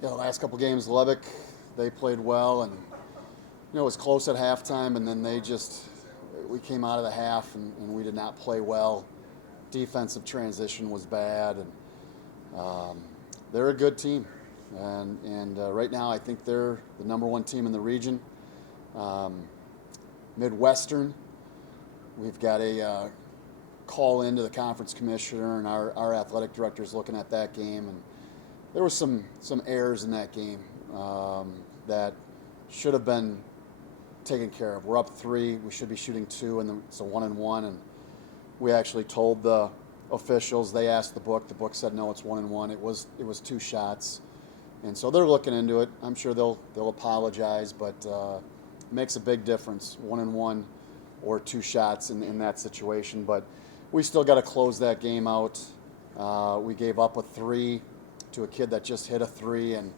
The last couple games, Lubbock, they played well, and it was close at halftime, and then we came out of the half, and we did not play well. Defensive transition was bad, and they're a good team, and right now I think they're the number one team in the region. Um, Midwestern, we've got a call into the conference commissioner, and our athletic director is looking at that game, and there was some errors in that game that should have been taken care of. We're up 3, we should be shooting 2, and it's a 1-1, and we actually told the officials. They asked the book said no, it's 1-1. It was 2 shots, and so they're looking into it. I'm sure they'll apologize, but it makes a big difference, 1-1 or 2 shots in that situation. But we still got to close that game out. We gave up a 3 to a kid that just hit a 3, and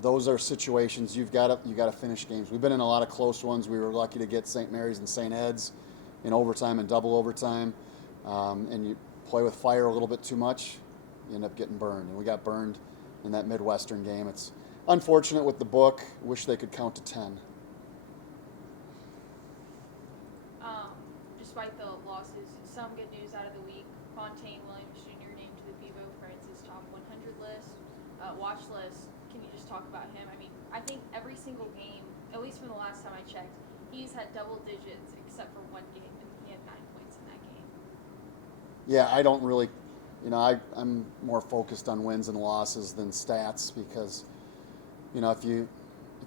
those are situations you got to finish games. We've been in a lot of close ones. We were lucky to get St. Mary's and St. Ed's in overtime and double overtime, and you play with fire a little bit too much, you end up getting burned, and we got burned in that Midwestern game. It's unfortunate with the book. Wish they could count to 10. Despite the losses, some good news out of the week. Fontaine Williams Jr. named to the Bevo Francis Top 100 list, watch list. Can you just talk about him? I mean, I think every single game, at least from the last time I checked, he's had double digits except for one game, and he had 9 points in that game. Yeah, I don't really, I'm more focused on wins and losses than stats, because, if you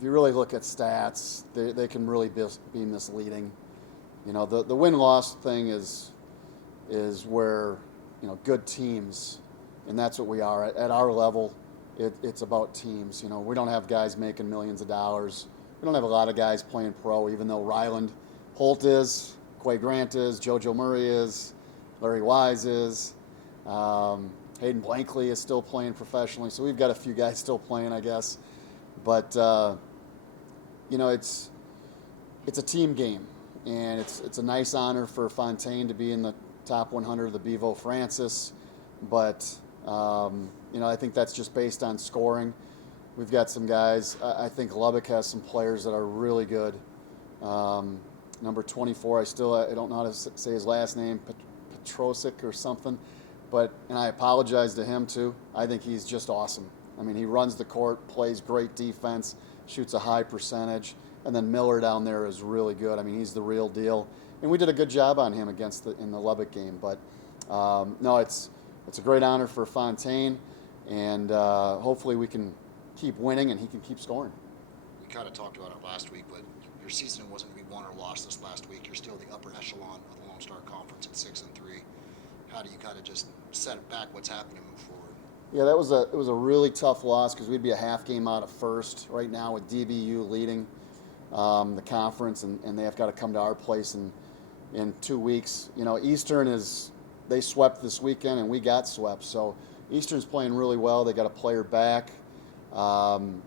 really look at stats, they can really be misleading. The win-loss thing is where, good teams, and that's what we are. At our level, it's about teams. We don't have guys making millions of dollars. We don't have a lot of guys playing pro, even though Ryland Holt is, Quay Grant is, JoJo Murray is, Larry Wise is, Hayden Blankley is still playing professionally. So we've got a few guys still playing, I guess. But, it's a team game. And it's a nice honor for Fontaine to be in the top 100 of the Bevo Francis, but I think that's just based on scoring. We've got some guys. I think Lubbock has some players that are really good. Number 24, I don't know how to say his last name, Petrosic or something, and I apologize to him too. I think he's just awesome. I mean, he runs the court, plays great defense, shoots a high percentage. And then Miller down there is really good. I mean, he's the real deal. And we did a good job on him in the Lubbock game. But no, it's a great honor for Fontaine, and hopefully we can keep winning and he can keep scoring. We kind of talked about it last week, but your season wasn't going to be won or lost this last week. You're still the upper echelon of the Lone Star Conference at 6-3. How do you kind of just set back what's happening and move forward? Yeah, it was a really tough loss, because we'd be a half game out of first right now with DBU leading the conference, and they have got to come to our place in 2 weeks. Eastern they swept this weekend, and we got swept. So Eastern's playing really well. They got a player back, and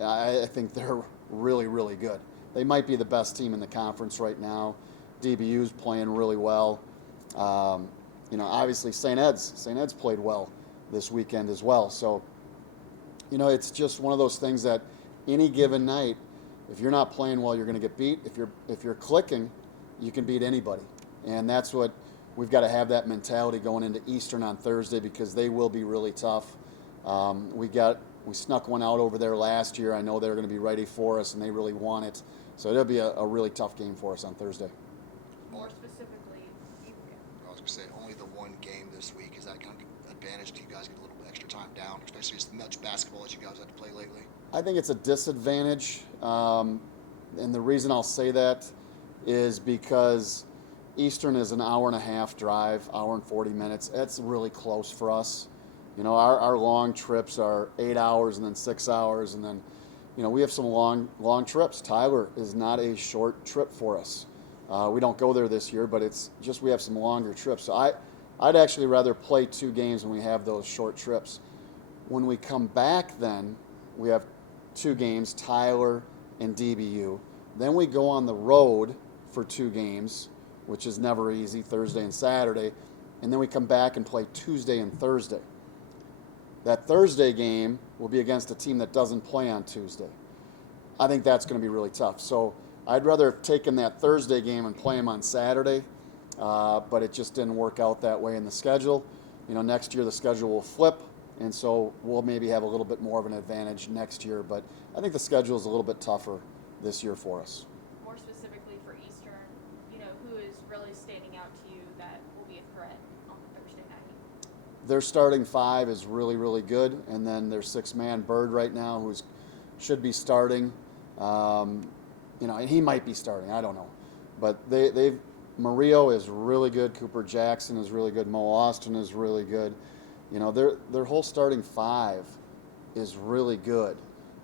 I think they're really, really good. They might be the best team in the conference right now. DBU's playing really well. Obviously St. Ed's played well this weekend as well. So, it's just one of those things that any given night, if you're not playing well, you're going to get beat. If you're clicking, you can beat anybody, and that's what we've got to have, that mentality going into Eastern on Thursday, because they will be really tough. We snuck one out over there last year. I know they're going to be ready for us, and they really want it. So it'll be a really tough game for us on Thursday. More specifically, I was going to say, only the one game this week. Is that kind of advantage? Do you guys get a little extra time down, especially as much basketball as you guys had to play lately? I think it's a disadvantage, and the reason I'll say that is because Eastern is an hour and a half drive, hour and 40 minutes. That's really close for us. Our long trips are 8 hours and then 6 hours, and then, we have some long trips. Tyler is not a short trip for us. We don't go there this year, but it's just we have some longer trips. So I'd actually rather play 2 games when we have those short trips. When we come back, then we have 2 games, Tyler and DBU. Then we go on the road for 2 games, which is never easy, Thursday and Saturday. And then we come back and play Tuesday and Thursday. That Thursday game will be against a team that doesn't play on Tuesday. I think that's going to be really tough. So I'd rather have taken that Thursday game and play them on Saturday, but it just didn't work out that way in the schedule. Next year the schedule will flip, and so we'll maybe have a little bit more of an advantage next year. But I think the schedule is a little bit tougher this year for us. More specifically for Eastern, who is really standing out to you that will be a threat on Thursday night? Their starting five is really, really good, and then their six-man Bird right now, who should be starting. And he might be starting. I don't know, but they've Murillo is really good. Cooper Jackson is really good. Mo Austin is really good. Their whole starting five is really good,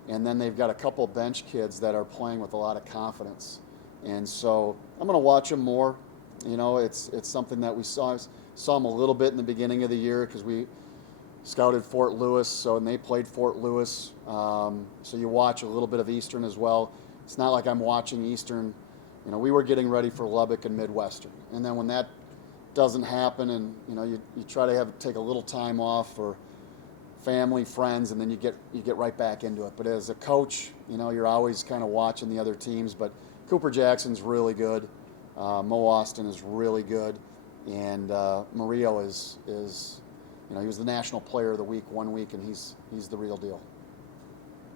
and then they've got a couple bench kids that are playing with a lot of confidence. And so I'm going to watch them more. It's something that we saw them a little bit in the beginning of the year because we scouted Fort Lewis, and they played Fort Lewis. So you watch a little bit of Eastern as well. It's not like I'm watching Eastern. We were getting ready for Lubbock and Midwestern, and then when that doesn't happen, and you try to take a little time off for family, friends, and then you get right back into it. But as a coach, you're always kind of watching the other teams. But Cooper Jackson's really good. Mo Austin is really good, and Murillo is he was the National Player of the Week one week, and he's the real deal.